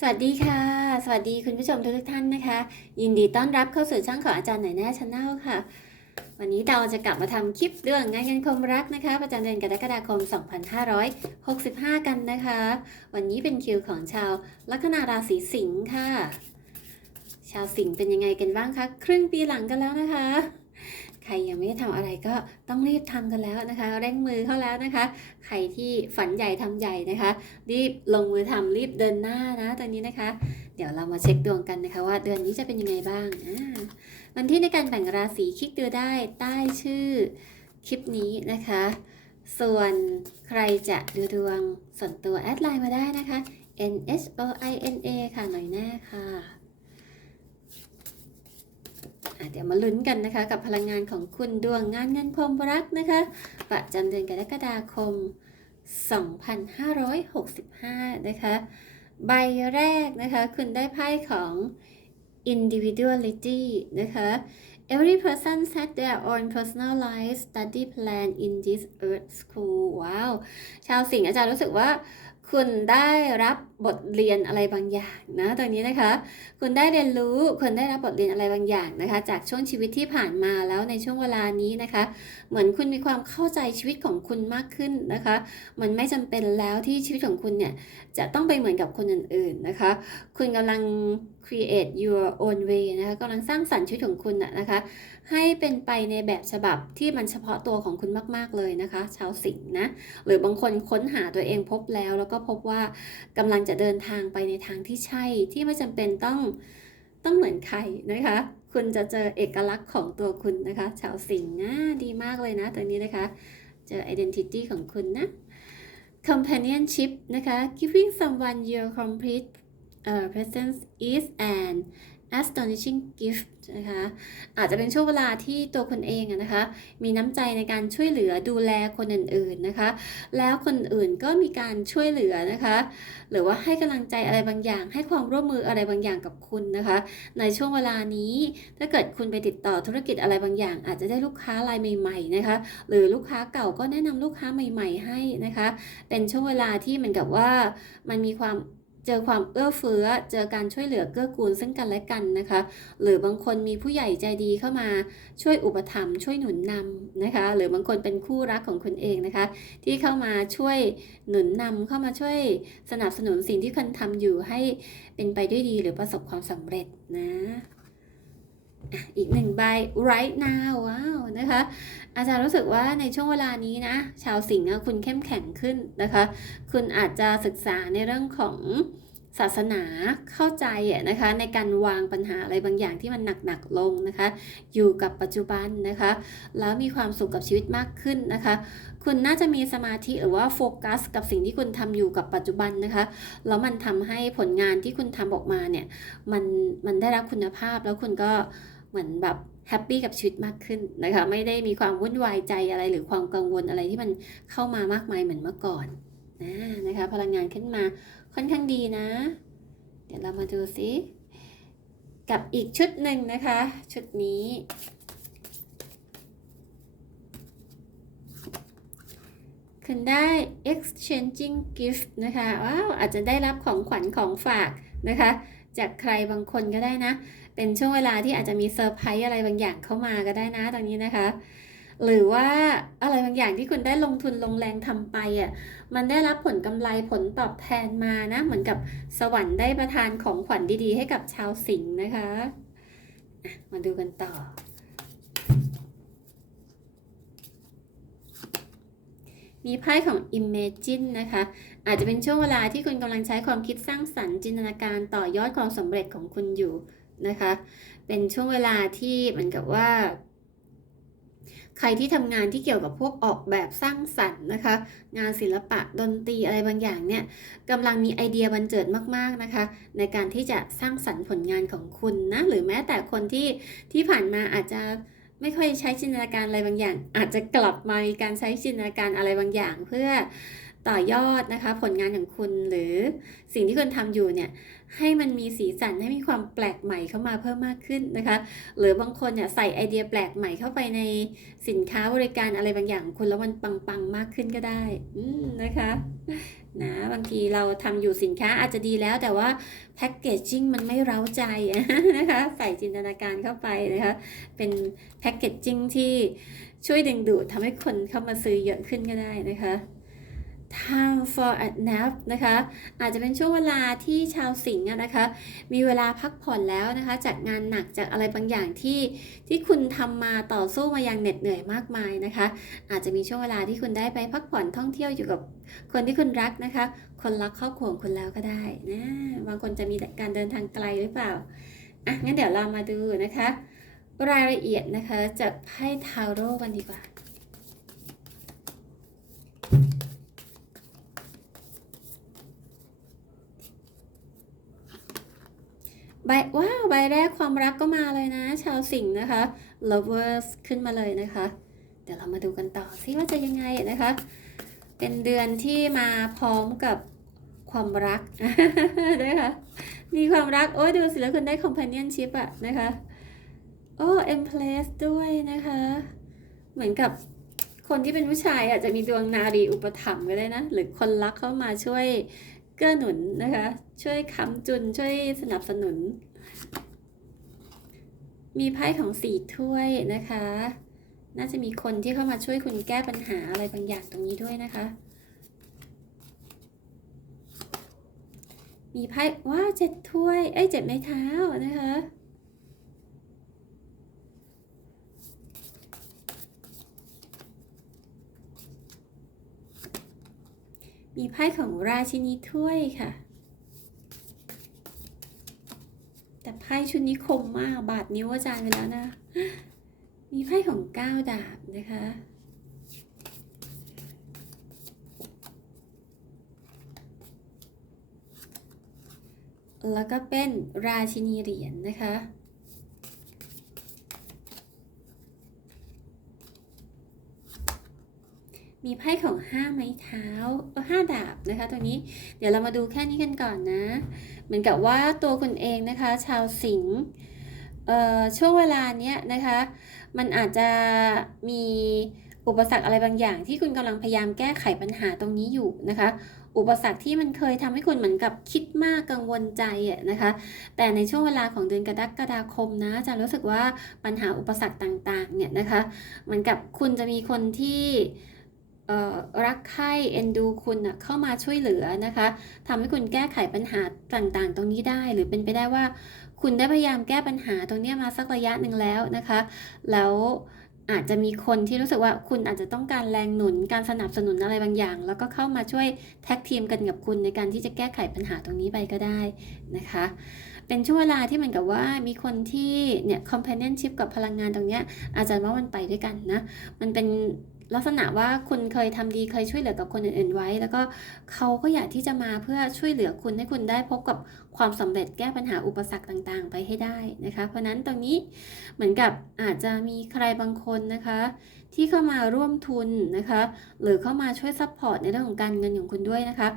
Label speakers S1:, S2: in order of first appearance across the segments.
S1: สวัสดีค่ะ สวัสดีคุณผู้ชมทุกท่านนะคะ ยินดีต้อนรับเข้าสู่ช่องของอาจารย์หน่อยแน่ชาแนลค่ะ วันนี้เราจะกลับมาทำคลิปเรื่องงานเงินคมรักนะคะ ประจำเดือนกรกฎาคม 2565 กันนะคะ วันนี้เป็นคิวของชาวลัคนาราศีสิงค์ค่ะ ชาวสิงห์เป็นยังไงกันบ้างคะ ครึ่งปีหลังกันแล้วนะคะ ใครยังไม่ได้ทำอะไรก็ต้องรีบทำกันแล้วนะคะเร่งมือเข้าแล้วนะคะ ใครที่ฝันใหญ่ทำใหญ่นะคะ รีบลงมือทำรีบเดินหน้านะตอนนี้นะคะ เดี๋ยวเรามาเช็คดวงกันนะคะ ว่าเดือนนี้จะเป็นยังไงบ้างอ่าวันที่ในการแบ่งราศีคลิกดูได้ใต้ชื่อคลิปนี้นะคะ ส่วนใครจะดูดวงส่วนตัวแอดไลน์มาได้นะคะ N H O I N A ค่ะหน่อยแน่ค่ะ เดี๋ยวมาลุ้นกันนะคะ กับพลังงานของคุณดวงงานเงินความรักนะคะ ประจำเดือนกรกฎาคม 2565 นะคะ ใบแรกนะคะ คุณได้ไพ่ของ individuality นะคะ Every person set their own personal life study plan in this earth school ว้าว ชาวสิงห์อาจารย์รู้สึกว่า คุณได้รับบทเรียนอะไรบางอย่างนะตรงนี้นะคะ คุณได้เรียนรู้คุณได้รับบทเรียนอะไรบางอย่างนะคะ จากช่วงชีวิตที่ผ่านมาแล้วในช่วงเวลานี้นะคะ เหมือนคุณมีความเข้าใจชีวิตของคุณมากขึ้นนะคะ มันไม่จำเป็นแล้วที่ชีวิตของคุณเนี่ยจะต้องไปเหมือนกับคนอื่นๆนะคะ คุณกำลัง create your own way นะคะกำลังสร้างสรรค์ชีวิตของคุณน่ะนะคะ ให้เป็นไปในแบบฉบับที่มันเฉพาะตัวของคุณมากๆเลยนะคะ ชาวสิงห์นะ หรือบางคนค้นหาตัวเองพบแล้ว แล้วก็พบว่ากำลังจะเดินทางไปในทางที่ใช่ที่ไม่จำเป็นต้องต้องเหมือนใครนะคะ คุณจะเจอเอกลักษณ์ของตัวคุณนะคะ ชาวสิงห์นะดีมากเลยนะตัวนี้นะคะ เจอ identity ของคุณนะ companionship นะคะ giving someone your complete uh, presence is an astonishing gift นะคะอาจจะเป็นช่วงเวลาที่ตัวคุณเองนะคะมีน้ำใจในการช่วยเหลือดูแลคนอื่นๆนะคะ แล้วคนอื่นก็มีการช่วยเหลือนะคะ หรือว่าให้กำลังใจอะไรบางอย่าง ให้ความร่วมมืออะไรบางอย่างกับคุณนะคะ ในช่วงเวลานี้ถ้าเกิดคุณไปติดต่อธุรกิจอะไรบางอย่าง อาจจะได้ลูกค้ารายใหม่ๆนะคะหรือลูกค้าเก่าก็แนะนำลูกค้าใหม่ ๆ ให้นะคะ เป็นช่วงเวลาที่เหมือนกับว่ามันมีความ เจอความเอื้อเฟื้อ เจอการช่วยเหลือเกื้อกูลซึ่งกันและกันนะคะ หรือบางคนมีผู้ใหญ่ใจดีเข้ามาช่วยอุปถัมภ์ช่วยหนุนนำนะคะ หรือบางคนเป็นคู่รักของคุณเองนะคะ ที่เข้ามาช่วยหนุนนำเข้ามาช่วยสนับสนุนสิ่งที่คุณทำอยู่ให้เป็นไปด้วยดีหรือประสบความสำเร็จนะ อีกหนึ่งใบ right now ว้าวนะคะ อาจารย์รู้สึกว่าในช่วงเวลานี้นะ ชาวสิงห์คุณเข้มแข็งขึ้นนะคะ คุณอาจจะศึกษาในเรื่องของศาสนาเข้าใจนะคะในการวางปัญหาอะไรบางอย่างที่มันหนักๆลงนะคะ อยู่กับปัจจุบันนะคะ แล้วมีความสุขกับชีวิตมากขึ้นนะคะ คุณน่าจะมีสมาธิหรือว่าโฟกัส กับสิ่งที่คุณทำอยู่กับปัจจุบันนะคะแล้วมันทำให้ผลงานที่คุณทำออกมาเนี่ยมันมันได้รับคุณภาพแล้วคุณก็ เหมือนแบบแฮปปี้กับชีวิตมากขึ้นนะคะ ไม่ได้มีความวุ่นวายใจอะไรหรือความกังวลอะไรที่มันเข้ามามากมายเหมือนเมื่อก่อนนะนะคะ พลังงานขึ้นมาค่อนข้างดีนะ เดี๋ยวเรามาดูซิกับอีกชุดหนึ่งนะคะ ชุดนี้ คุณได้ exchanging gift นะคะว้าวอาจจะได้รับของขวัญของฝากนะคะ จากใครบางคนก็ได้นะ เป็นช่วงเวลาที่อาจจะมีเซอร์ไพรส์อะไรบางอย่างเข้ามาก็ได้นะตรงนี้นะคะ หรือว่าอะไรบางอย่างที่คุณได้ลงทุนลงแรงทำไปอะมันได้รับผลกำไรผลตอบแทนมานะ เหมือนกับสวรรค์ได้ประทานของขวัญดีๆ ให้กับชาวสิงห์นะคะอะมาดูกันต่อมีไพ่ของ Imagine นะคะ อาจจะเป็นช่วงเวลาที่คุณกำลังใช้ความคิดสร้างสรรค์จินตนาการต่อยอดความสำเร็จของคุณอยู่ นะคะ เป็นช่วงเวลาที่เหมือนกับว่า ใครที่ทำงานที่เกี่ยวกับพวกออกแบบสร้างสรรค์นะคะ งานศิลปะดนตรีอะไรบางอย่างเนี่ยกำลังมีไอเดียบันเจิดมากๆนะคะ ในการที่จะสร้างสรรค์ผลงานของคุณนะหรือแม้แต่คนที่ที่ผ่านมาอาจจะไม่ค่อยใช้จินตนาการอะไรบางอย่าง อาจจะกลับมามีการใช้จินตนาการอะไรบางอย่าง เพื่อต่อยอดนะคะ ผลงานของคุณหรือสิ่งที่คุณทำอยู่เนี่ย ให้มันมีสีสันให้มีความแปลกใหม่เข้ามาเพิ่มมากขึ้นนะคะ หรือบางคนเนี่ยใส่ไอเดียแปลกใหม่เข้าไปในสินค้าบริการอะไรบางอย่างคุณแล้วมันปังๆมากขึ้นก็ได้นะคะนะบางทีเราทำอยู่สินค้าอาจจะดีแล้ว แต่ว่าแพ็กเกจจิ้งมันไม่เร้าใจนะคะใส่จินตนาการเข้าไปนะคะเป็นแพ็กเกจจิ้งที่ช่วยดึงดูดทำให้คนเข้ามาซื้อเยอะขึ้นก็ได้นะคะ time for a nap นะคะ อาจจะเป็นช่วงเวลาที่ชาวสิงห์นะคะ มีเวลาพักผ่อนแล้วนะคะ จากงานหนักจากอะไรบางอย่างที่ที่คุณทำมาต่อสู้มาอย่างเหน็ดเหนื่อยมากมายนะคะ อาจจะมีช่วงเวลาที่คุณได้ไปพักผ่อนท่องเที่ยวอยู่กับคนที่คุณรักนะคะ คนรักครอบครัวงคุณแล้วก็ได้นะบางคนจะมีการเดินทางไกลหรือเปล่าอะงั้นเดี๋ยวเรามาดูนะคะ รายละเอียดนะคะจากไพ่ทาโร่กันดีกว่า ใบว้าวใบแรกความรักก็มาเลยนะ ชาวสิงห์นะคะ lovers ขึ้นมาเลยนะคะ เดี๋ยวเรามาดูกันต่อซิว่าจะยังไงนะคะ เป็นเดือนที่มาพร้อมกับความรักนะคะมีความรัก โอ้ยดูสิแล้วคุณได้ companionship อะนะคะโอ้ empress ด้วยนะคะ เหมือนกับคนที่เป็นผู้ชายอาจจะมีดวงนารีอุปถัมภ์ก็ได้นะ หรือคนรักเข้ามาช่วย เกื้อหนุนนะคะ ช่วยค้ำจุนช่วยสนับสนุน มีไพ่ของสี่ถ้วยนะคะ น่าจะมีคนที่เข้ามาช่วยคุณแก้ปัญหาอะไรบางอย่างตรงนี้ด้วยนะคะ มีไพ่ว้าวเจ็ดถ้วย เอ้ยเจ็ดไม้เท้านะคะ มีไพ่ของราชินีถ้วยค่ะ แต่ไพ่ชุดนี้คมมาก บาดนิ้วอาจารย์ไปแล้วนะ มีไพ่ของก้าวดาบนะคะแล้วก็เป็นราชินีเหรียญนะคะ มีไพ่ของห้าไม้เท้าห้าดาบนะคะตัวนี้เดี๋ยวเรามาดูแค่นี้กันก่อนนะ เหมือนกับว่าตัวคุณเองนะคะ ชาวสิงห์ช่วงเวลาเนี้ยนะคะ มันอาจจะมีอุปสรรคอะไรบางอย่าง ที่คุณกำลังพยายามแก้ไขปัญหาตรงนี้อยู่นะคะ อุปสรรคที่มันเคยทำให้คุณเหมือนกับคิดมากกังวลใจอะนะคะ แต่ในช่วงเวลาของเดือนกรกฎาคมนะจะรู้สึกว่าปัญหาอุปสรรคต่างๆเนี่ยนะคะ เหมือนกับคุณจะมีคนที่ รักใคร่เอ็นดูคุณนะเข้ามาช่วยเหลือนะคะทำให้คุณแก้ไขปัญหาต่างๆ ตรงนี้ได้ หรือเป็นไปได้ว่า คุณได้พยายามแก้ปัญหาตรงนี้มาสักระยะหนึ่งแล้วนะคะ แล้วอาจจะมีคนที่รู้สึกว่าคุณอาจจะต้องการแรงหนุนการสนับสนุนอะไรบางอย่าง แล้วก็เข้ามาช่วยแท็กทีมกันกับคุณในการที่จะแก้ไขปัญหาตรงนี้ไปก็ได้นะคะ เป็นช่วงเวลาที่เหมือนกับว่ามีคนที่เนี่ย companionship กับพลังงานตรงเนี้ยอาจารย์ว่ามันไปด้วยกันนะ มันเป็น ลักษณะว่าคุณเคยทำดีเคยช่วยเหลือกับคนอื่น ๆ ไว้ แล้วก็เขาก็อยากที่จะมาเพื่อช่วยเหลือคุณให้คุณได้พบกับความสำเร็จแก้ปัญหาอุปสรรคต่างๆ ไปให้ได้นะคะ เพราะนั้นตรงนี้เหมือนกับอาจจะมีใครบางคนนะคะ ที่เข้ามาร่วมทุนนะคะ หรือเข้ามาช่วยซัพพอร์ตในเรื่องของการเงินของคุณด้วยนะคะ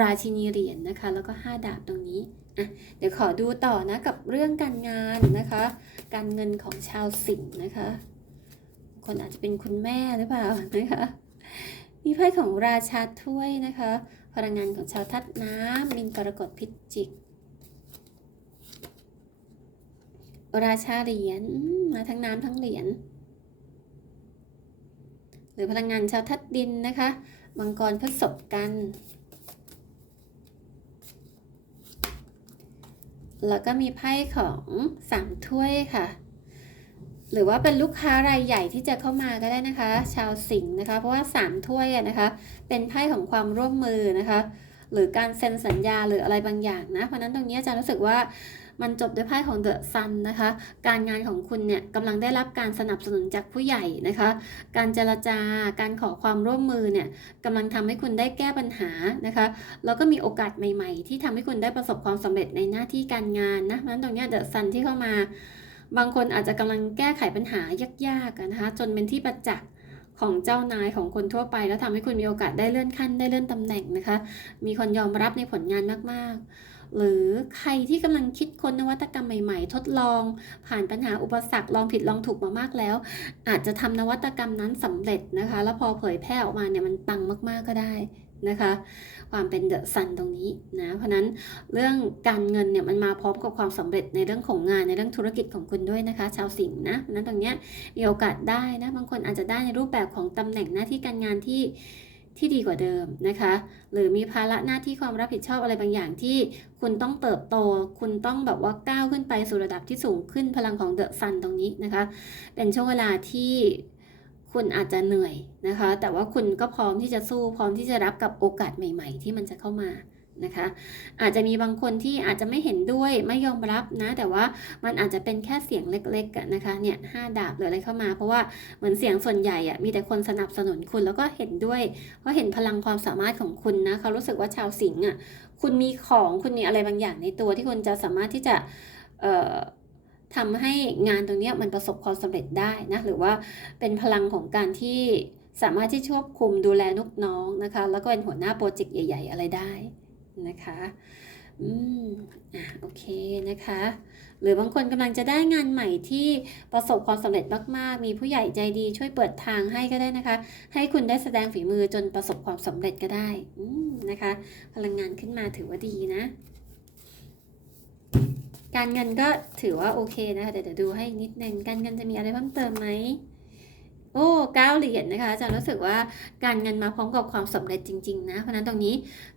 S1: ราชินีเหรียญนะคะ แล้วก็ 5 ดาบตรงนี้อะเดี๋ยวขอดูต่อนะกับเรื่องการงานนะคะ การเงินของชาวสิงห์นะคะ คนอาจจะเป็นคุณแม่หรือเปล่านะคะ มีไพ่ของราชาถ้วยนะคะ พลังงานของชาวทัดน้ำมินกรกฎพิจิก ราชาเหรียญมาทั้งน้ำทั้งเหรียญหรือพลังงานชาวทัดดินนะคะมังกรพฤษภกัน แล้วก็มีไพ่ของสามถ้วยค่ะ หรือว่าเป็นลูกค้ารายใหญ่ที่จะเข้ามาก็ได้นะคะ ชาวสิงห์นะคะ เพราะว่าสามถ้วยนะคะ เป็นไพ่ของความร่วมมือนะคะ หรือการเซ็นสัญญาหรืออะไรบางอย่างนะเพราะนั้นตรงนี้อาจารย์รู้สึกว่ามันจบด้วยไพ่ของเดอะซันนะคะ การงานของคุณเนี่ยกำลังได้รับการสนับสนุนจากผู้ใหญ่นะคะ การเจรจาการขอความร่วมมือเนี่ยกำลังทำให้คุณได้แก้ปัญหานะคะ แล้วก็มีโอกาสใหม่ ๆ ที่ทำให้คุณได้ประสบความสำเร็จในหน้าที่การงานนะเพราะนั้นตรงนี้เดอะซันที่เข้ามา บางคนอาจจะกำลังแก้ไขปัญหายากๆนะคะ จนเป็นที่ประจักษ์ของเจ้านายของคนทั่วไป แล้วทำให้คุณมีโอกาสได้เลื่อนขั้นได้เลื่อนตำแหน่งนะคะ มีคนยอมรับในผลงานมากๆ หรือใครที่กำลังคิดค้นนวัตกรรมใหม่ๆ ทดลอง ผ่านปัญหาอุปสรรคลองผิดลองถูกมามากแล้ว อาจจะทำนวัตกรรมนั้นสำเร็จนะคะ แล้วพอเผยแพร่ออกมาเนี่ยมันปังมากๆก็ได้ นะคะ ความเป็นเดอะซันตรงนี้นะ เพราะนั้นเรื่องการเงินเนี่ยมันมาพร้อมกับความสำเร็จในเรื่องของงานในเรื่องธุรกิจของคุณด้วยนะคะ ชาวสิงห์นะเพราะนั้นตรงเนี้ยมีโอกาสได้นะ บางคนอาจจะได้ในรูปแบบของตำแหน่งหน้าที่การงานที่ที่ดีกว่าเดิมนะคะ หรือมีภาระหน้าที่ความรับผิดชอบอะไรบางอย่างที่คุณต้องเติบโต คุณต้องแบบว่าก้าวขึ้นไปสู่ระดับที่สูงขึ้นพลังของเดอะซันตรงนี้นะคะ เป็นช่วงเวลาที่ คุณอาจจะเหนื่อยนะคะ แต่ว่าคุณก็พร้อมที่จะสู้พร้อมที่จะรับกับโอกาสใหม่ ๆ ที่มันจะเข้ามานะคะ อาจจะมีบางคนที่อาจจะไม่เห็นด้วยไม่ยอมรับนะ แต่ว่ามันอาจจะเป็นแค่เสียงเล็กๆนะคะเนี่ยห้าดาบหรืออะไรเข้ามา เพราะว่าเหมือนเสียงส่วนใหญ่อะมีแต่คนสนับสนุนคุณแล้วก็เห็นด้วย เพราะเห็นพลังความสามารถของคุณนะเขารู้สึกว่าชาวสิงห์อะคุณมีของคุณมีอะไรบางอย่างในตัวที่คุณจะสามารถที่จะเอ่อ ทำให้งานตรงนี้มันประสบความสำเร็จได้นะหรือว่าเป็นพลังของการที่สามารถที่ควบคุมดูแลลูกน้องนะคะ แล้วก็เป็นหัวหน้าโปรเจกต์ใหญ่ ๆ อะไรได้นะคะอืมอะโอเคนะคะ หรือบางคนกำลังจะได้งานใหม่ที่ประสบความสำเร็จมากๆ มีผู้ใหญ่ใจดีช่วยเปิดทางให้ก็ได้นะคะ ให้คุณได้แสดงฝีมือจนประสบความสำเร็จก็ได้อืมนะคะ พลังงานขึ้นมาถือว่าดีนะ การเงินก็ถือว่าโอเคนะคะแต่เดี๋ยวดูให้นิดนึงการเงินจะมีอะไรเพิ่มเติมไหมโอ้เก้าเหรียญนะคะอาจารย์รู้สึกว่าการเงินมาพร้อมกับความสำเร็จจริง ๆ นะ เพราะฉะนั้นตรงนี้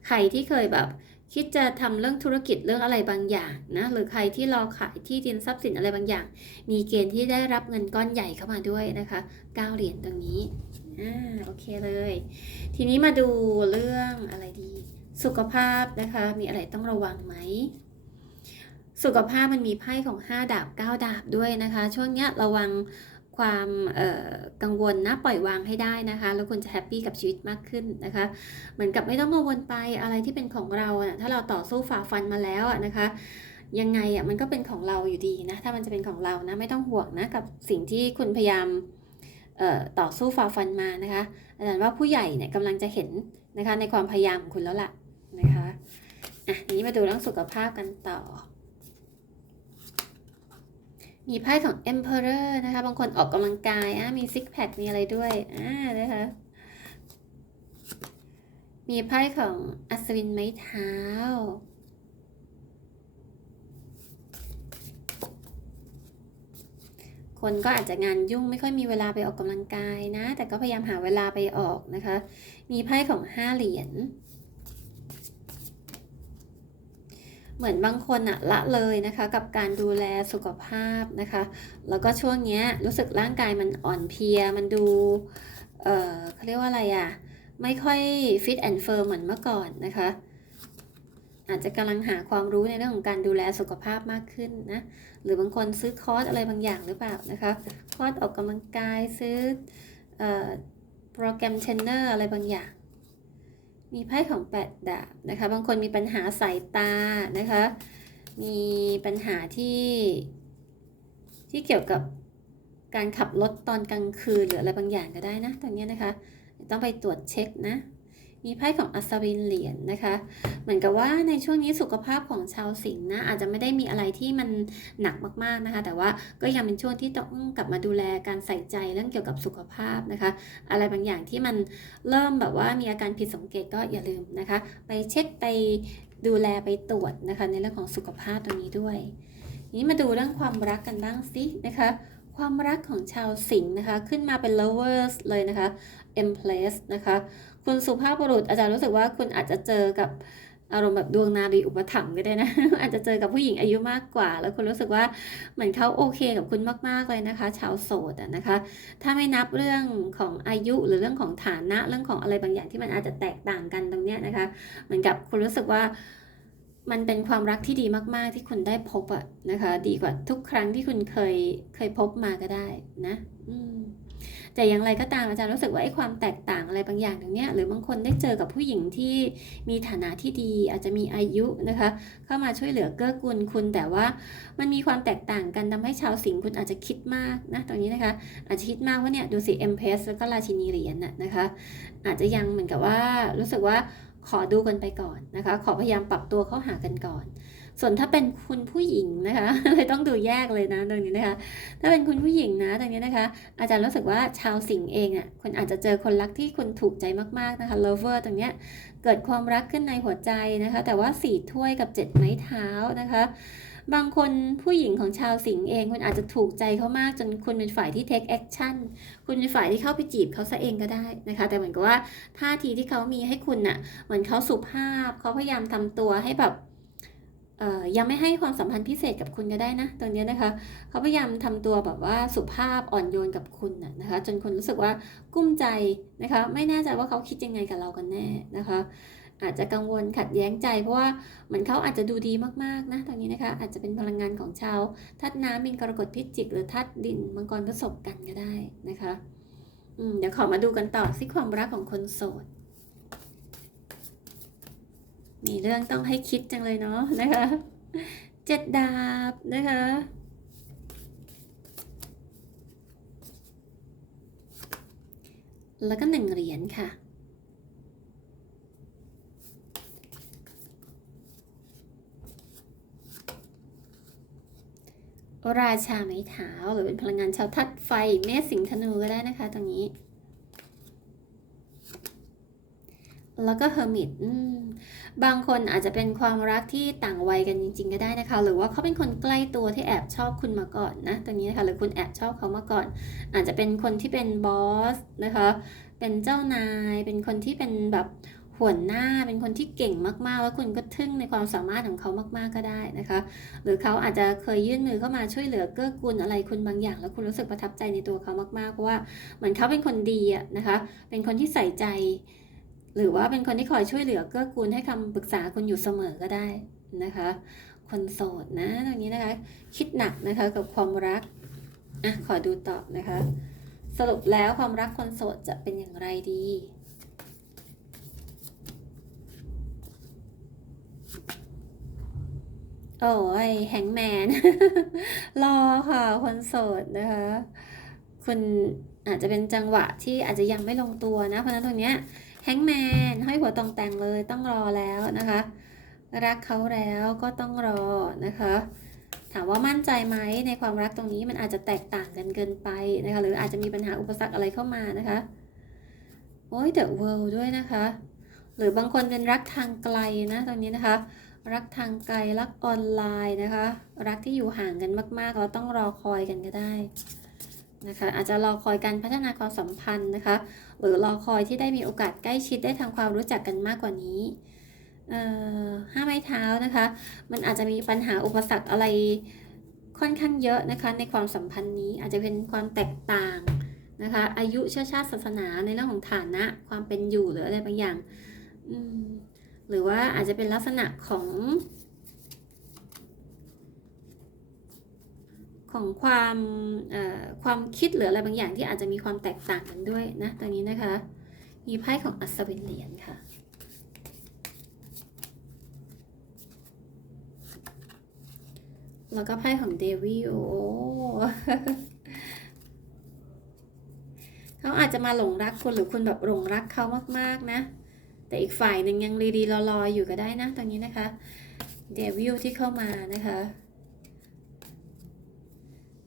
S1: ใครที่เคยแบบคิดจะทำเรื่องธุรกิจเรื่องอะไรบางอย่างนะหรือใครที่รอขายที่ดินทรัพย์สินอะไรบางอย่าง มีเกณฑ์ที่ได้รับเงินก้อนใหญ่เข้ามาด้วยนะคะเก้าเหรียญตรงนี้อ่าโอเคเลย ทีนี้มาดูเรื่องอะไรดี สุขภาพนะคะ มีอะไรต้องระวังไหม สุขภาพมันมีไพ่ของ 5 ดาบ 9 ดาบด้วยนะคะ ช่วงเนี้ยระวังความกังวลนะปล่อยวางให้ได้นะคะ แล้วคุณจะแฮปปี้กับชีวิตมากขึ้นนะคะ เหมือนกับไม่ต้องกังวลไปอะไรที่เป็นของเราถ้าเราต่อสู้ฝ่าฟันมาแล้วนะคะ ยังไงอะมันก็เป็นของเราอยู่ดีนะถ้ามันจะเป็นของเรานะไม่ต้องห่วงนะกับสิ่งที่คุณพยายามต่อสู้ฝ่าฟันมานะคะอาจารย์ว่าผู้ใหญ่เนี่ยกำลังจะเห็นนะคะในความพยายามของคุณแล้วล่ะนะคะอะนี้มาดูเรื่องสุขภาพกันต่อ มีไพ่ของ Emperor นะคะ บางคนออกกำลังกายอะมีซิกแพค มีอะไรด้วยอ่านะคะ มีไพ่ของอัศวินไม้เท้า คนก็อาจจะงานยุ่งไม่ค่อยมีเวลาไปออกกำลังกายนะ แต่ก็พยายามหาเวลาไปออกนะคะ มีไพ่ของห้าเหรียญ เหมือนบางคนอะละเลยนะคะ กับการดูแลสุขภาพนะคะ แล้วก็ช่วงเนี้ยรู้สึกร่างกายมันอ่อนเพลียมันดู เออเขาเรียกว่าอะไรอะไม่ค่อยฟิตแอนด์เฟิร์มเหมือนเมื่อก่อนนะคะ อาจจะกำลังหาความรู้ในเรื่องของการดูแลสุขภาพมากขึ้นนะ หรือบางคนซื้อคอร์สอะไรบางอย่างหรือเปล่านะคะ คอร์สออกกำลังกายซื้อออโปรแกรมเทรนเนอร์อะไรบางอย่าง มีไพ่ของแปดดาบนะคะ บางคนมีปัญหาสายตานะคะ มีปัญหาที่ที่เกี่ยวกับการขับรถตอนกลางคืนหรืออะไรบางอย่างก็ได้นะตรงนี้นะคะ ต้องไปตรวจเช็คนะ มีไพ่ของอัศวินเหรียญนนะคะ เหมือนกับว่าในช่วงนี้สุขภาพของชาวสิงห์นะอาจจะไม่ได้มีอะไรที่มันหนักมากๆนะคะ แต่ว่าก็ยังเป็นช่วงที่ต้องกลับมาดูแลการใส่ใจเรื่องเกี่ยวกับสุขภาพนะคะ อะไรบางอย่างที่มันเริ่มแบบว่ามีอาการผิดสังเกตก็อย่าลืมนะคะ ไปเช็คไปดูแลไปตรวจนะคะ ในเรื่องของสุขภาพตรงนี้ด้วย นี้มาดูเรื่องความรักกันบ้างสินะคะความรักของชาวสิงห์นะคะ ขึ้นมาเป็น lovers เลยนะคะ empress นะคะ คุณสุภาพบุรุษอาจารย์รู้สึกว่าคุณอาจจะเจอกับอารมณ์แบบดวงนารีอุปถัมภ์ก็ได้นะ อาจจะเจอกับผู้หญิงอายุมากกว่า แล้วคุณรู้สึกว่าเหมือนเขาโอเคกับคุณมากๆเลยนะคะ ชาวโสดนะคะ ถ้าไม่นับเรื่องของอายุหรือเรื่องของฐานะเรื่องของอะไรบางอย่างที่มันอาจจะแตกต่างกันตรงเนี้ยนะคะ เหมือนกับคุณรู้สึกว่ามันเป็นความรักที่ดีมากๆที่คุณได้พบอะนะคะ ดีกว่าทุกครั้งที่คุณเคยเคยพบมาก็ได้นะ อืม แต่อย่างไรก็ตามอาจารย์รู้สึกว่าไอ้ความแตกต่างอะไรบางอย่างตรงเนี้ยหรือบางคนได้เจอกับผู้หญิงที่มีฐานะที่ดี อาจจะมีอายุนะคะ เข้ามาช่วยเหลือเกื้อกูลคุณ แต่ว่ามันมีความแตกต่างกันทำให้ชาวสิงห์คุณอาจจะคิดมากนะตรงนี้นะคะ อาจจะคิดมากว่าเนี่ยดูสิเอ็มเพสแล้วก็ราชินีเหรียญน่ะนะคะ อาจจะยังเหมือนกับว่ารู้สึกว่าขอดูกันไปก่อนนะคะ ขอพยายามปรับตัวเข้าหากันก่อน ส่วนถ้าเป็นคุณผู้หญิงนะคะเลยต้องดูแยกเลยนะตรงนี้นะคะ ถ้าเป็นคุณผู้หญิงนะตรงนี้นะคะ อาจารย์รู้สึกว่าชาวสิงห์เองอะคุณอาจจะเจอคนรักที่คุณถูกใจมากๆนะคะ lover ตรงเนี้ยเกิดความรักขึ้นในหัวใจนะคะ แต่ว่าสี่ถ้วยกับเจ็ดไม้เท้านะคะ บางคนผู้หญิงของชาวสิงห์เองคุณอาจจะถูกใจเขามากจนคุณเป็นฝ่ายที่ take action คุณเป็นฝ่ายที่เข้าไปจีบเขาซะเองก็ได้นะคะ แต่เหมือนกับว่าท่าทีที่เขามีให้คุณน่ะเหมือนเขาสุภาพเขาพยายามทำตัวให้แบบ ยังไม่ให้ความสัมพันธ์พิเศษกับคุณก็ได้นะตรงนี้นะคะเขาพยายามทำตัวแบบว่าสุภาพอ่อนโยนกับคุณนะคะ จนคุณรู้สึกว่ากุ้มใจนะคะ ไม่แน่ใจว่าเขาคิดยังไงกับเรากันแน่นะคะ อาจจะกังวลขัดแย้งใจ เพราะว่าเหมือนเขาอาจจะดูดีมากๆนะตรงนี้นะคะ อาจจะเป็นพลังงานของชาวธาตุน้ำมีกรกฎพิจิก หรือธาตุดินมังกรผสมกันก็ได้นะคะเดี๋ยวขอมาดูกันต่อสิความรักของคนโสด มีเรื่องต้องให้คิดจังเลยเนาะนะคะเจ็ดดาบนะคะแล้วก็หนึ่งเหรียญค่ะ ราชาไม้เท้าหรือเป็นพลังงานชาวทัดไฟเมษสิงห์ธนูก็ได้นะคะตรงนี้ แล้วก็เฮอร์มิตบางคนอาจจะเป็นความรักที่ต่างวัยกันจริง ๆ ก็ได้นะคะ หรือว่าเขาเป็นคนใกล้ตัวที่แอบชอบคุณมาก่อนนะตรงนี้นะคะหรือคุณแอบชอบเขามาก่อน อาจจะเป็นคนที่เป็นบอสนะคะ เป็นเจ้านาย เป็นคนที่เป็นแบบหัวหน้าเป็นคนที่เก่งมากๆ แล้วคุณก็ทึ่งในความสามารถของเขามากๆก็ได้นะคะ หรือเขาอาจจะเคยยื่นมือเข้ามาช่วยเหลือเกื้อกูลอะไรคุณบางอย่าง แล้วคุณรู้สึกประทับใจในตัวเขามากๆเพราะว่าเหมือนเขาเป็นคนดีอะนะคะ เป็นคนที่ใส่ใจ หรือว่าเป็นคนที่คอยช่วยเหลือเกื้อกูลให้คำปรึกษาคุณอยู่เสมอก็ได้นะคะ คนโสดนะตรงนี้นะคะ คิดหนักนะคะกับความรักอะขอดูต่อนะคะ สรุปแล้วความรักคนโสดจะเป็นอย่างไรดีโอ้ยแฮงแมน รอค่ะ คนโสดนะคะ คุณอาจจะเป็นจังหวะที่อาจจะยังไม่ลงตัวนะ เพราะฉะนั้นตรงเนี้ย แฮงแมนห้อยหัวตองแต่งเลยต้องรอแล้วนะคะ รักเขาแล้วก็ต้องรอนะคะ ถามว่ามั่นใจไหมในความรักตรงนี้มันอาจจะแตกต่างกันเกินไปนะคะหรืออาจจะมีปัญหาอุปสรรคอะไรเข้ามานะคะโอ้ย The World ด้วยนะคะ หรือบางคนเป็นรักทางไกลนะตรงนี้นะคะ รักทางไกลรักออนไลน์นะคะ รักที่อยู่ห่างกันมากๆเราต้องรอคอยกันก็ได้ นะคะอาจจะรอคอยการพัฒนาความสัมพันธ์นะคะ หรือรอคอยที่ได้มีโอกาสใกล้ชิดได้ทำความรู้จักกันมากกว่านี้ห้าไม้เท้านะคะ มันอาจจะมีปัญหาอุปสรรคอะไรค่อนข้างเยอะนะคะในความสัมพันธ์นี้อาจจะเป็นความแตกต่างนะคะอายุเชื้อชาติศาสนาในเรื่องของฐานะความเป็นอยู่หรืออะไรบางอย่างหรือว่าอาจจะเป็นลักษณะของ ของความความคิดหรืออะไรบางอย่างที่อาจจะมีความแตกต่างกันด้วยนะตรงนี้นะคะ มีไพ่ของอัศวินเหรียญค่ะแล้วก็ไพ่ของเดวิลโอ้เขาอาจจะมาหลงรักคุณหรือคุณแบบหลงรักเขามากๆนะ แต่อีกฝ่ายหนึ่งยังรีๆรอๆอยู่ก็ได้นะตรงนี้นะคะ เดวิลที่เข้ามานะคะ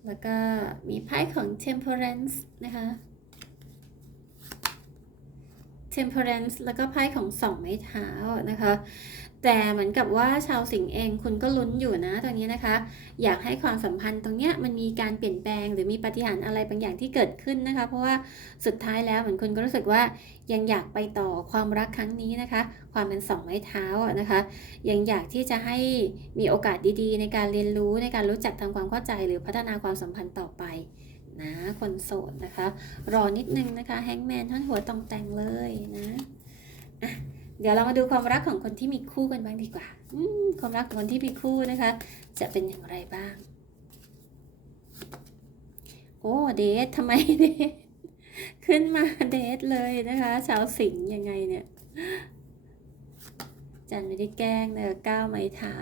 S1: แล้วก็มีไพ่ของ Temperance นะคะ Temperance แล้วก็ไพ่ของสองไม้เท้านะคะ แต่เหมือนกับว่าชาวสิงห์เองคุณก็ลุ้นอยู่นะตรงนี้นะคะ อยากให้ความสัมพันธ์ตรงเนี้ยมันมีการเปลี่ยนแปลงหรือมีปฏิหารอะไรบางอย่างที่เกิดขึ้นนะคะ เพราะว่าสุดท้ายแล้วเหมือนคุณก็รู้สึกว่ายังอยากไปต่อความรักครั้งนี้นะคะ ความเป็นสองไม้เท้าอะนะคะ ยังอยากที่จะให้มีโอกาสดีๆ ในการเรียนรู้ในการรู้จักทำความเข้าใจ หรือพัฒนาความสัมพันธ์ต่อไปนะคนโสดนะคะ รอนิดนึงนะคะแฮงแมนท่านหัวตองแต่งเลยนะอะ เดี๋ยวเรามาดูความรักของคนที่มีคู่กันบ้างดีกว่าความรักของคนที่มีคู่นะคะ จะเป็นอย่างไรบ้าง โอ้เดททำไมเดทขึ้นมาเดทเลยนะคะ ชาวสิงห์ยังไงเนี่ยจันไม่ได้แกล้งเลยก้าวไม้เท้า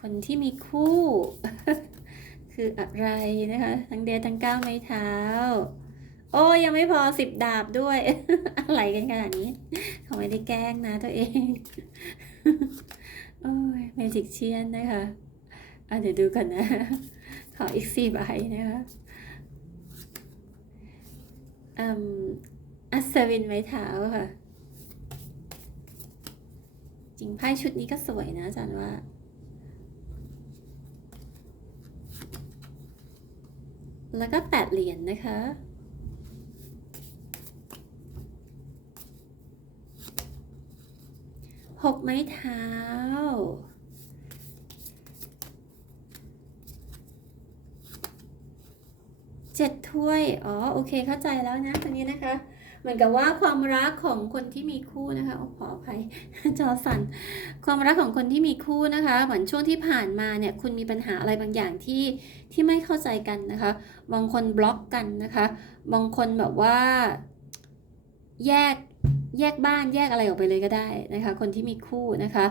S1: คนที่มีคู่ คืออะไรนะคะ ทั้งเดททั้งก้าวไม้เท้า อ้ยังไม่พอสิบดาบด้วย อะไรกันขนาดนี้เขาไม่ได้แกล้งนะตัวเองโอ้ยเมจิกเชียนนะคะอะเดี๋ยวดูกันนะ ขออีกสี่ใบนะคะอืมอัศวินไม้เท้าค่ะ จริงไพ่ชุดนี้ก็สวยนะอาจารย์ว่าแล้วก็แปดเหรียญนะคะ หกไม้เท้า เจ็ดถ้วย อ๋อ โอเค เข้าใจแล้วนะตัวนี้นะคะ เหมือนกับว่าความรักของคนที่มีคู่นะคะโอ้ขออภัย จอสันความรักของคนที่มีคู่นะคะ เหมือนช่วงที่ผ่านมาเนี่ย คุณมีปัญหาอะไรบางอย่างที่ที่ไม่เข้าใจกันนะคะ บางคนบล็อกกันนะคะ บางคนแบบว่าแยก แยกบ้านแยกอะไรออกไปเลยก็ได้นะคะ คนที่มีคู่นะคะ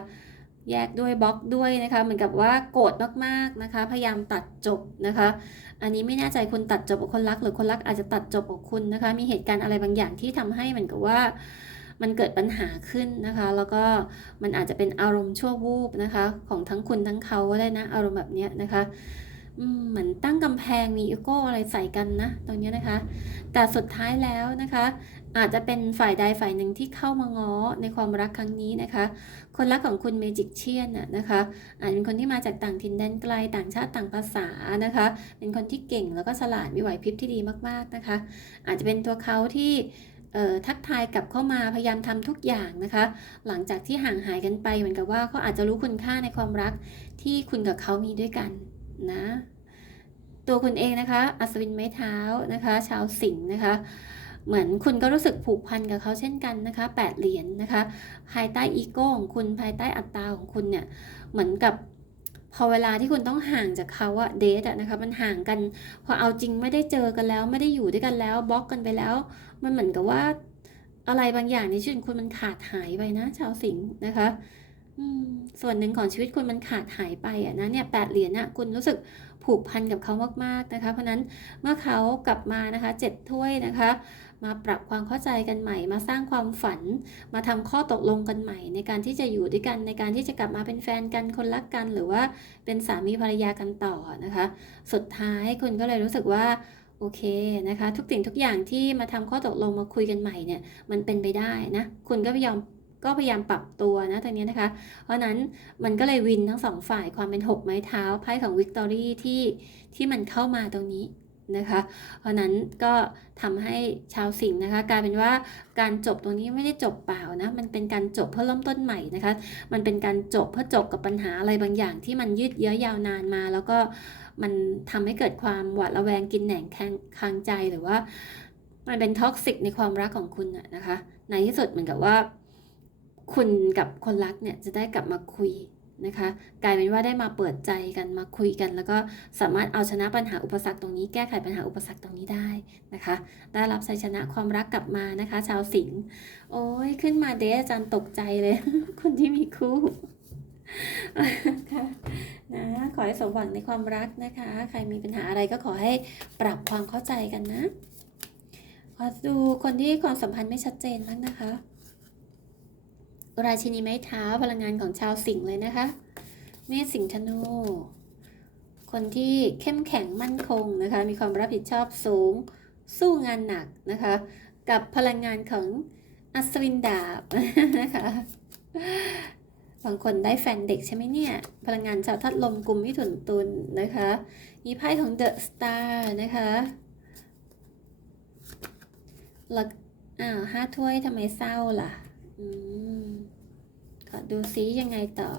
S1: แยกด้วยบล็อกด้วยนะคะ เหมือนกับว่าโกรธมากๆนะคะ พยายามตัดจบนะคะ อันนี้ไม่แน่ใจคุณตัดจบกับคนรัก หรือคนรักอาจจะตัดจบกับคุณนะคะ มีเหตุการณ์อะไรบางอย่างที่ทำให้เหมือนกับว่ามันเกิดปัญหาขึ้นนะคะ แล้วก็มันอาจจะเป็นอารมณ์ชั่ววูบนะคะ ของทั้งคุณทั้งเขาก็ได้นะ อารมณ์แบบเนี้ยนะคะเหมือนตั้งกำแพงมีอีโก้อะไรใส่กันนะตรงนี้นะคะ แต่สุดท้ายแล้วนะคะ อาจจะเป็นฝ่ายใดฝ่ายหนึ่งที่เข้ามาง้อในความรักครั้งนี้นะคะ คนรักของคุณเมจิกเชียนน่ะนะคะอาจเป็นคนที่มาจากต่างถิ่นแดนไกลต่างชาติต่างภาษานะคะ เป็นคนที่เก่งแล้วก็ฉลาดมีไหวพริบที่ดีมากๆนะคะ อาจจะเป็นตัวเขาที่ทักทายกลับเข้ามาพยายามทำทุกอย่างนะคะ หลังจากที่ห่างหายกันไปเหมือนกับว่าเขาอาจจะรู้คุณค่าในความรักที่คุณกับเขามีด้วยกันนะตัวคุณเองนะคะ อัศวินไม้เท้านะคะ ชาวสิงห์นะคะ เหมือนคุณก็รู้สึกผูกพันกับเขาเช่นกันนะคะแปดเหรียญนะคะ ภายใต้อีโก้ของคุณภายใต้อัตตาของคุณเนี่ยเหมือนกับพอเวลาที่คุณต้องห่างจากเขาอะเดทอะนะคะมันห่างกัน พอเอาจริงไม่ได้เจอกันแล้ว ไม่ได้อยู่ด้วยกันแล้วบล็อกกันไปแล้ว มันเหมือนกับว่าอะไรบางอย่างในชีวิตคุณมันขาดหายไปนะชาวสิงห์นะคะส่วนหนึ่งของชีวิตคุณมันขาดหายไปอะนะเนี่ยแปดเหรียญน่ะคุณรู้สึกผูกพันกับเขามากๆนะคะ เพราะนั้นเมื่อเขากลับมานะคะเจ็ดถ้วยนะคะ มาปรับความเข้าใจกันใหม่ มาสร้างความฝัน มาทำข้อตกลงกันใหม่ ในการที่จะอยู่ด้วยกันในการที่จะกลับมาเป็นแฟนกันคนรักกัน หรือว่าเป็นสามีภรรยากันต่อนะคะ สุดท้ายคุณก็เลยรู้สึกว่าโอเคนะคะ ทุกสิ่งทุกอย่างที่มาทำข้อตกลงมาคุยกันใหม่เนี่ยมันเป็นไปได้นะ คุณก็พยายามก็พยายามปรับตัวนะตรงนี้นะคะ เพราะนั้นมันก็เลยวินทั้งสองฝ่ายความเป็นหกไม้เท้าไพ่ของวิกตอรี่ที่ที่มันเข้ามาตรงนี้ นะคะ เพราะนั้นก็ทำให้ชาวสิงห์นะคะกลายเป็นว่าการจบตรงนี้ไม่ได้จบเปล่านะ มันเป็นการจบเพื่อเริ่มต้นใหม่นะคะ มันเป็นการจบเพื่อจบกับปัญหาอะไรบางอย่างที่มันยืดเยื้อยาวนานมา แล้วก็มันทำให้เกิดความหวาดระแวงกินแหน่งแข้งคางใจหรือว่า มันเป็นท็อกซิกในความรักของคุณนะนะคะ ในที่สุดเหมือนกับว่า คุณกับคนรักเนี่ยจะได้กลับมาคุย นะคะกลายเป็นว่าได้มาเปิดใจกันมาคุยกัน แล้วก็สามารถเอาชนะปัญหาอุปสรรคตรงนี้แก้ไขปัญหาอุปสรรคตรงนี้ได้นะคะ ได้รับชัยชนะความรักกลับมานะคะ ชาวสิงห์โอ้ยขึ้นมาเดทอาจารย์ตกใจเลย คนที่มีคู่ค่ะนะขอให้สมหวังในความรักนะคะ ใครมีปัญหาอะไรก็ขอให้ปรับความเข้าใจกันนะขอดูคนที่ความสัมพันธ์ไม่ชัดเจนบ้างนะคะ ราชินีไม้เท้าพลังงานของชาวสิงห์เลยนะคะ เมษสิงห์ธนู คนที่เข้มแข็งมั่นคงนะคะ มีความรับผิดชอบสูง สู้งานหนักนะคะ กับพลังงานของอัศวินดาบนะคะ บางคนได้แฟนเด็กใช่ไหมเนี่ย พลังงานชาวทัดลมกลุ่มมิถุนตุลนะคะมีไพ่ของเดอะสตาร์นะคะแล้วอ้าวห้าถ้วยทำไมเศร้าล่ะ อืมขอดูซิยังไงต่อ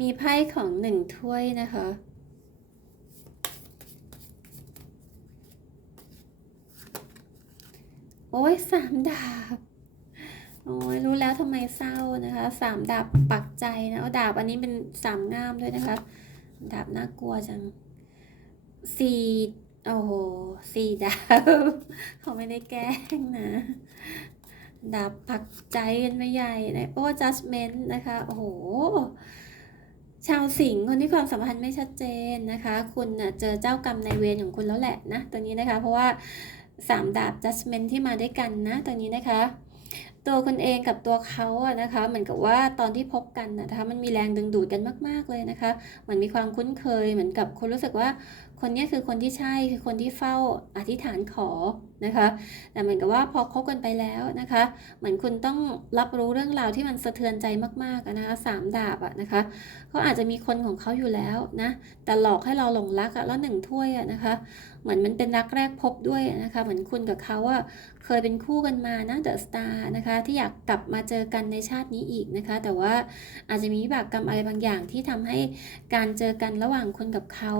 S1: มีไพ่ของหนึ่งถ้วยนะคะโอ้ยสามดาบ โอ้ยรู้แล้วทำไมเศร้านะคะสามดาบปักใจนะเอาดาบอันนี้เป็นสามง่ามด้วยนะคะ ดาบน่ากลัวจังสี่ โอ้โหสี่ดาบเขาไม่ได้แกล้งนะดาบปักใจกันไม่ใหญ่นะโอ้ judgment นะคะ โอ้โห ชาวสิงห์คนที่ความสัมพันธ์ไม่ชัดเจนนะคะ คุณนะเจอเจ้ากรรมนายเวรของคุณแล้วแหละนะตัวนี้นะคะ เพราะว่าสามดาบ judgment ที่มาด้วยกันนะตัวนี้นะคะตัวคุณเองกับตัวเขาอะนะคะเหมือนกับว่าตอนที่พบกันนะนะคะมันมีแรงดึงดูดกันมาก ๆเลยนะคะเหมือนมีความคุ้นเคยเหมือนกับคุณรู้สึกว่า คนนี้คือคนที่ใช่คือคนที่เฝ้าอธิษฐานขอนะคะ แต่เหมือนกับว่าพอคบกันไปแล้วนะคะ เหมือนคุณต้องรับรู้เรื่องราวที่มันสะเทือนใจมากๆนะคะสามดาบอะนะคะเขาอาจจะมีคนของเขาอยู่แล้วนะแต่หลอกให้เราหลงรักอะแล้วหนึ่งถ้วยอะนะคะ เหมือนมันเป็นรักแรกพบด้วยนะคะ เหมือนคุณกับเขาอะเคยเป็นคู่กันมานะเดอะสตาร์นะคะที่อยากกลับมาเจอกันในชาตินี้อีกนะคะ แต่ว่าอาจจะมีบากกรรมอะไรบางอย่างที่ทำให้การเจอกันระหว่างคุณกับเขา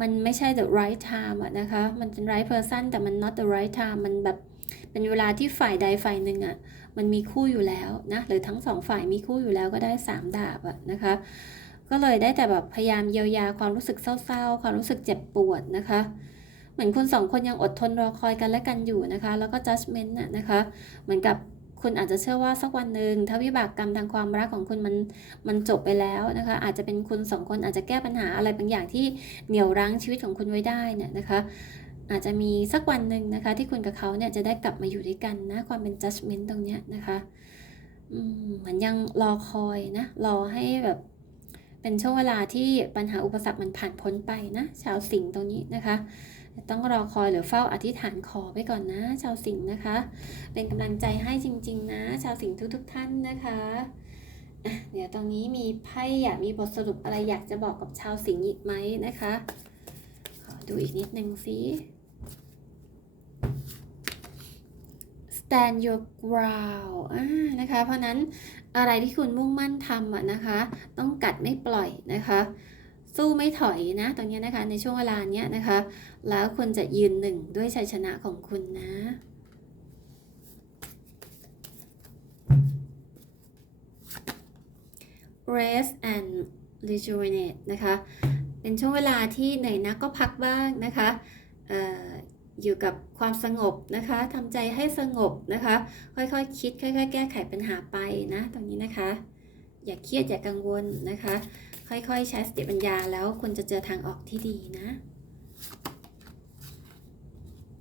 S1: มันไม่ใช่ the right time อะนะคะ มันเป็น right person แต่มัน not the right time มันแบบเป็นเวลาที่ฝ่ายใดฝ่ายหนึ่งอะมันมีคู่อยู่แล้วนะหรือทั้งสองฝ่ายมีคู่อยู่แล้วก็ได้สามดาบอะนะคะ ก็เลยได้แต่แบบพยายามเยียวยาความรู้สึกเศร้าๆ ความรู้สึกเจ็บปวดนะคะ เหมือนคุณสองคนยังอดทนรอคอยกันและกันอยู่นะคะ แล้วก็ judgment น่ะนะคะ เหมือนกับ คุณอาจจะเชื่อว่าสักวันหนึ่งถ้าวิบากกรรมทางความรักของคุณมันมันจบไปแล้วนะคะ อาจจะเป็นคุณสองคนอาจจะแก้ปัญหาอะไรบางอย่างที่เหนี่ยวรั้งชีวิตของคุณไว้ได้เนี่ยนะคะอาจจะมีสักวันหนึ่งนะคะ ที่คุณกับเขาเนี่ยจะได้กลับมาอยู่ด้วยกันนะความเป็น judgment ตรงเนี้ยนะคะอืมเหมือนยังรอคอยนะรอให้แบบเป็นช่วงเวลาที่ปัญหาอุปสรรคมันผ่านพ้นไปนะชาวสิงห์ตรงนี้นะคะ ต้องรอคอยหรือเฝ้าอธิษฐานขอไปก่อนนะ ชาวสิงห์นะคะ เป็นกำลังใจให้จริง ๆ นะ ชาวสิงห์ทุก ๆ ท่านนะคะเดี๋ยวตรงนี้มีไพ่อยากมีบทสรุปอะไรอยากจะบอกกับชาวสิงห์อีกไหมนะคะ ขอดูอีกนิดนึงสิ stand your ground อ่านะคะ เพราะนั้นอะไรที่คุณมุ่งมั่นทำอะนะคะ ต้องกัดไม่ปล่อยนะคะ สู้ไม่ถอยนะ ตรงนี้นะคะ ในช่วงเวลาเนี้ยนะคะ แล้วคุณจะยืนหนึ่งด้วยชัยชนะของคุณนะ rest and rejuvenate นะคะ เป็นช่วงเวลาที่เหนนักก็พักบ้างนะคะอออยู่กับความสงบนะคะทำใจให้สงบนะคะ ค่อยๆคคิด ค่อยๆ แก้ไขปัญหาไปนะ ตรงนี้นะคะ อย่าเครียด อย่ากังวลนะคะ ค่อยๆ ใช้สติปัญญาแล้วคุณจะเจอทางออกที่ดีนะ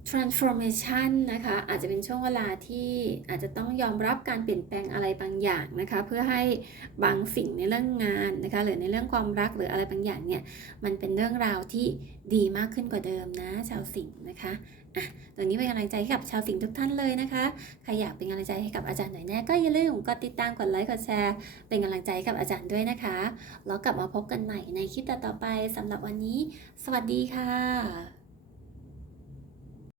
S1: transformation นะคะอาจจะเป็นช่วงเวลาที่อาจจะต้องยอมรับการเปลี่ยนแปลงอะไรบางอย่างนะคะเพื่อให้บางสิ่งในเรื่องงานนะคะหรือในเรื่องความรักหรืออะไรบางอย่างเนี่ยมันเป็นเรื่องราวที่ดีมากขึ้นกว่าเดิมนะชาวสิงห์นะคะอะตรงนี้เป็นกำลังใจให้กับชาวสิงห์ทุกท่านเลยนะคะใครอยากเป็นกำลังใจให้กับอาจารย์หน่อยแน่ก็อย่าลืมกดติดตามกดไลค์กดแชร์ เป็นกำลังใจให้กับอาจารย์ด้วยนะคะแล้วกลับมาพบกันใหม่ในคลิปต่อๆไปสำหรับวันนี้ สวัสดีค่ะ